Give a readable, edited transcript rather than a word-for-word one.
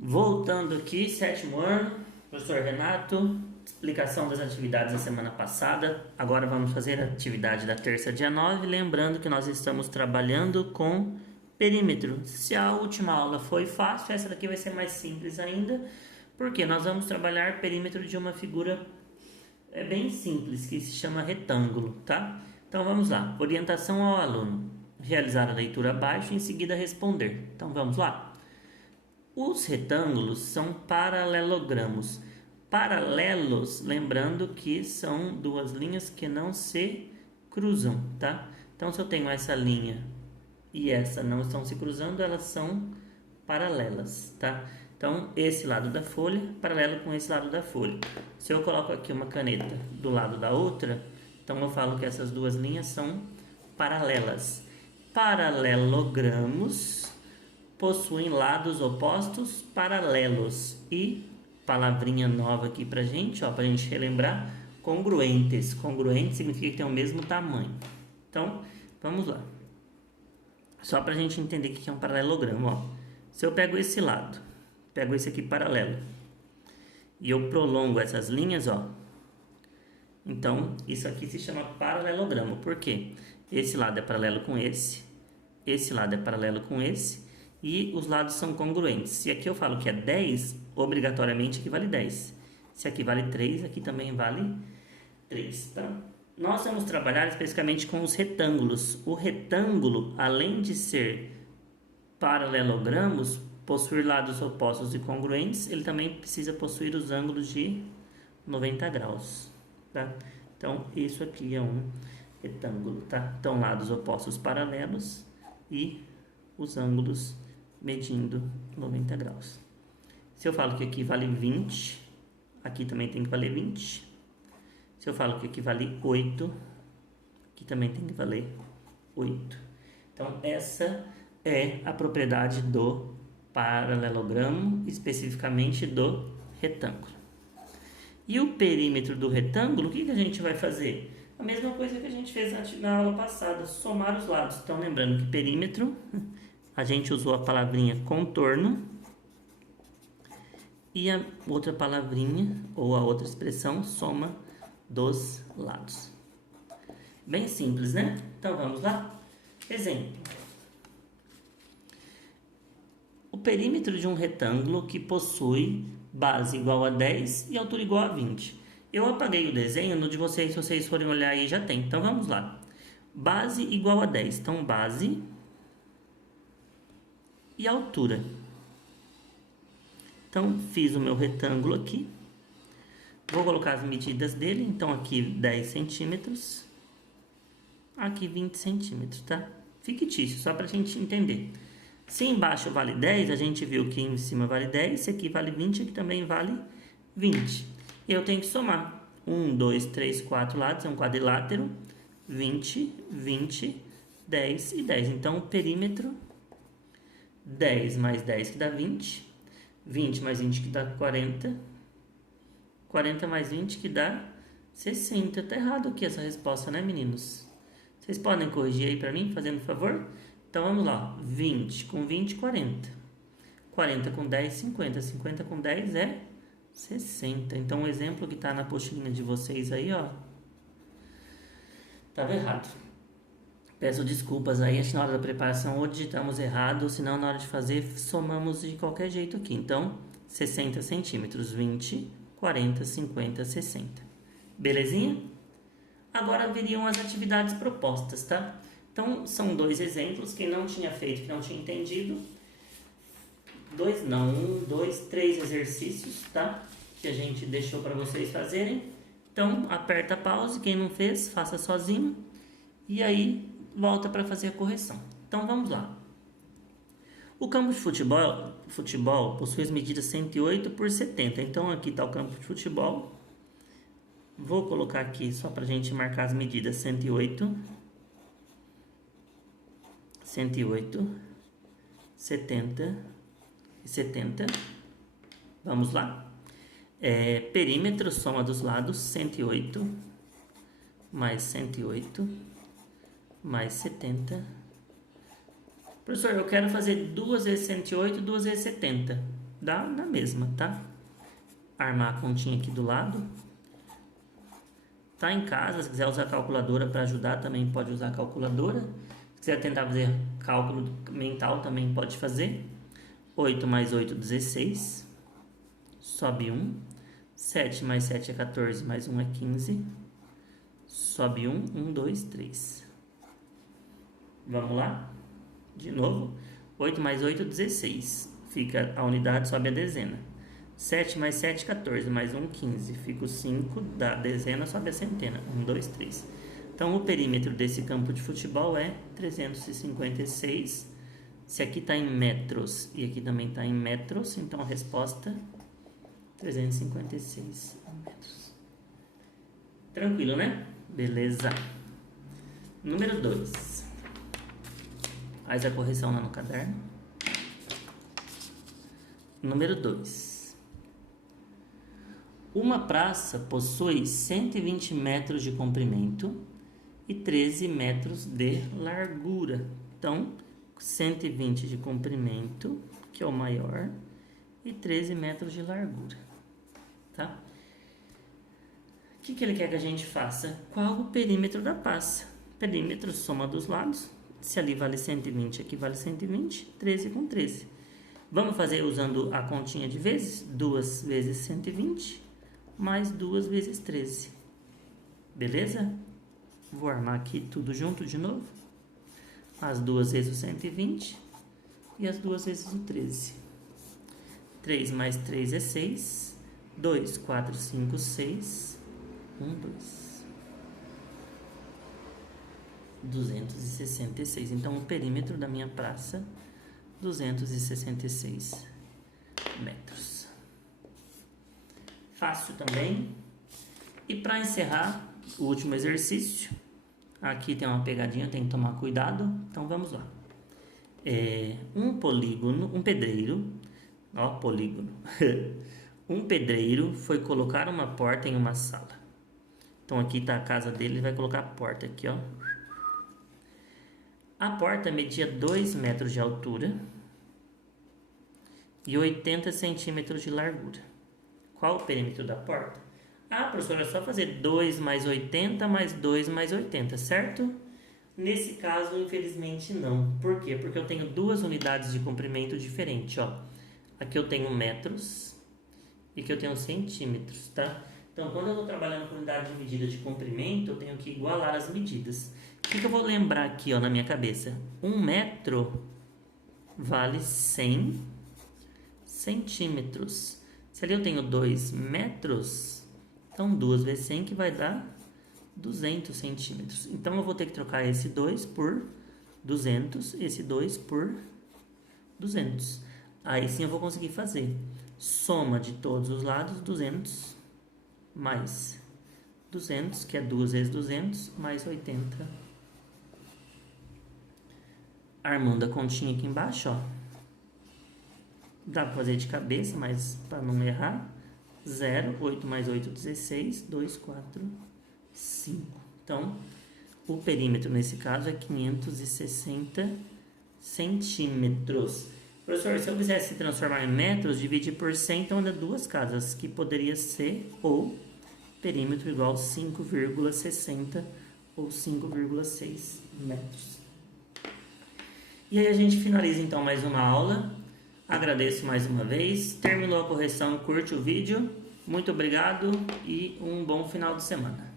Voltando aqui, sétimo ano, professor Renato, explicação das atividades da semana passada. Agora vamos fazer a atividade da terça, dia 9. Lembrando que nós estamos trabalhando com perímetro. Se a última aula foi fácil, essa daqui vai ser mais simples ainda, porque nós vamos trabalhar perímetro de uma figura bem simples, que se chama retângulo, tá? Então vamos lá, orientação ao aluno. Realizar a leitura abaixo e em seguida responder. Então vamos lá. Os retângulos são paralelogramos. Paralelos, lembrando que são duas linhas que não se cruzam, tá? Então, se eu tenho essa linha e essa não estão se cruzando, elas são paralelas, tá? Então, esse lado da folha, paralelo com esse lado da folha. Se eu coloco aqui uma caneta do lado da outra, então eu falo que essas duas linhas são paralelas. Paralelogramos possuem lados opostos paralelos e, palavrinha nova aqui pra gente, ó, pra gente relembrar, congruentes. Congruente significa que tem o mesmo tamanho. Então, vamos lá. Só pra gente entender o que é um paralelogramo, ó. Se eu pego esse lado, pego esse aqui paralelo, e eu prolongo essas linhas, ó, então isso aqui se chama paralelogramo. Por quê? Esse lado é paralelo com esse lado é paralelo com esse, e os lados são congruentes. Se aqui eu falo que é 10, obrigatoriamente aqui vale 10. Se aqui vale 3, aqui também vale 3, tá? Nós vamos trabalhar especificamente com os retângulos. O retângulo, além de ser paralelogramos, possuir lados opostos e congruentes, ele também precisa possuir os ângulos de 90 graus, tá? Então, isso aqui é um retângulo, tá? Então, lados opostos paralelos e os ângulos medindo 90 graus. Se eu falo que aqui vale 20, aqui também tem que valer 20. Se eu falo que aqui vale 8, aqui também tem que valer 8. Então, essa é a propriedade do paralelogramo, especificamente do retângulo. E o perímetro do retângulo, o que a gente vai fazer? A mesma coisa que a gente fez na aula passada, somar os lados. Então, lembrando que perímetro, a gente usou a palavrinha contorno e a outra palavrinha, ou a outra expressão, soma dos lados. Bem simples, né? Então, vamos lá? Exemplo. O perímetro de um retângulo que possui base igual a 10 e altura igual a 20. Eu apaguei o desenho, no de vocês, se vocês forem olhar aí já tem. Então, vamos lá. Base igual a 10. Então, base e altura. Então, fiz o meu retângulo aqui. Vou colocar as medidas dele. Então, aqui 10 centímetros. Aqui 20 centímetros, tá? Fictício, só pra gente entender. Se embaixo vale 10, a gente viu que em cima vale 10. Se aqui vale 20, aqui também vale 20. Eu tenho que somar. 1, 2, 3, 4 lados. É um quadrilátero. 20, 20, 10 e 10. Então, o perímetro... 10 mais 10 que dá 20. 20 mais 20 que dá 40. 40 mais 20 que dá 60. Tá errado aqui essa resposta, né, meninos? Vocês podem corrigir aí pra mim, fazendo favor? Então, vamos lá. 20 com 20, 40. 40 com 10, 50. 50 com 10 é 60. Então, o exemplo que tá na apostilinha de vocês aí, ó, tava errado. Peço desculpas aí, acho que na hora da preparação ou digitamos errado, ou senão na hora de fazer somamos de qualquer jeito aqui. Então, 60 centímetros, 20, 40, 50, 60. Belezinha? Agora viriam as atividades propostas, tá? Então, são dois exemplos, quem não tinha feito, que não tinha entendido. Três exercícios, tá? Que a gente deixou para vocês fazerem. Então, aperta a pause, quem não fez, faça sozinho. E aí, volta para fazer a correção. Então, vamos lá. O campo de futebol possui as medidas 108 por 70. Então, aqui está o campo de futebol. Vou colocar aqui só para a gente marcar as medidas 108, 70 e 70. Vamos lá. Perímetro, soma dos lados, 108 mais 108 mais 70 Professor, eu quero fazer 2 vezes 108 e 2 vezes 70. dá na mesma, tá? Armar a continha aqui do lado. Tá em casa, se quiser usar a calculadora para ajudar, também pode usar a calculadora. Se quiser tentar fazer cálculo mental, também pode fazer. 8 mais 8, 16. Sobe 1. 7 mais 7 é 14, mais 1 é 15. Sobe 1, 1, 2, 3. Vamos lá? De novo. 8 mais 8, 16. Fica a unidade, sobe a dezena. 7 mais 7, 14, mais 1, 15. Fica o 5 da dezena, sobe a centena. 1, 2, 3. Então, o perímetro desse campo de futebol é 356. Se aqui está em metros e aqui também está em metros, então a resposta 356 metros. Tranquilo, né? Beleza. Número 2. Faz a correção lá no caderno. Número 2. Uma praça possui 120 metros de comprimento e 13 metros de largura. Então, 120 de comprimento, que é o maior, e 13 metros de largura. Tá? O que ele quer que a gente faça? Qual o perímetro da praça? Perímetro, soma dos lados. Se ali vale 120, aqui vale 120, 13 com 13. Vamos fazer usando a continha de vezes? 2 vezes 120, mais 2 vezes 13. Beleza? Vou armar aqui tudo junto de novo. As 2 vezes o 120 e as 2 vezes o 13. 3 mais 3 é 6. 2, 4, 5, 6. 1, 2. 266. Então, o perímetro da minha praça, 266 metros. Fácil também. E para encerrar, o último exercício. Aqui tem uma pegadinha, tem que tomar cuidado. Então, vamos lá. Um polígono, um pedreiro. Ó, polígono. Um pedreiro foi colocar uma porta em uma sala. Então, aqui está a casa dele, ele vai colocar a porta aqui, ó. A porta media 2 metros de altura e 80 centímetros de largura. Qual o perímetro da porta? Ah, professor, é só fazer 2 mais 80 mais 2 mais 80, certo? Nesse caso, infelizmente, não. Por quê? Porque eu tenho duas unidades de comprimento diferentes, ó. Aqui eu tenho metros e aqui eu tenho centímetros, tá? Então, quando eu estou trabalhando com unidade de medida de comprimento, eu tenho que igualar as medidas. O que eu vou lembrar aqui, ó, na minha cabeça? 1 metro vale 100 centímetros. Se ali eu tenho 2 metros, então 2 vezes 100 que vai dar 200 centímetros. Então, eu vou ter que trocar esse 2 por 200, esse 2 por 200. Aí sim eu vou conseguir fazer soma de todos os lados, 200 mais 200, que é 2 vezes 200, mais 80. Armando a continha aqui embaixo, ó. Dá para fazer de cabeça, mas para não errar. 0, 8 mais 8, 16, 2, 4, 5. Então, o perímetro nesse caso é 560 centímetros. Professor, se eu quisesse transformar em metros, dividir por 100, então dá duas casas, que poderia ser ou perímetro igual a 5,60 ou 5,6 metros. E aí a gente finaliza então mais uma aula. Agradeço mais uma vez. Terminou a correção, curte o vídeo. Muito obrigado e um bom final de semana.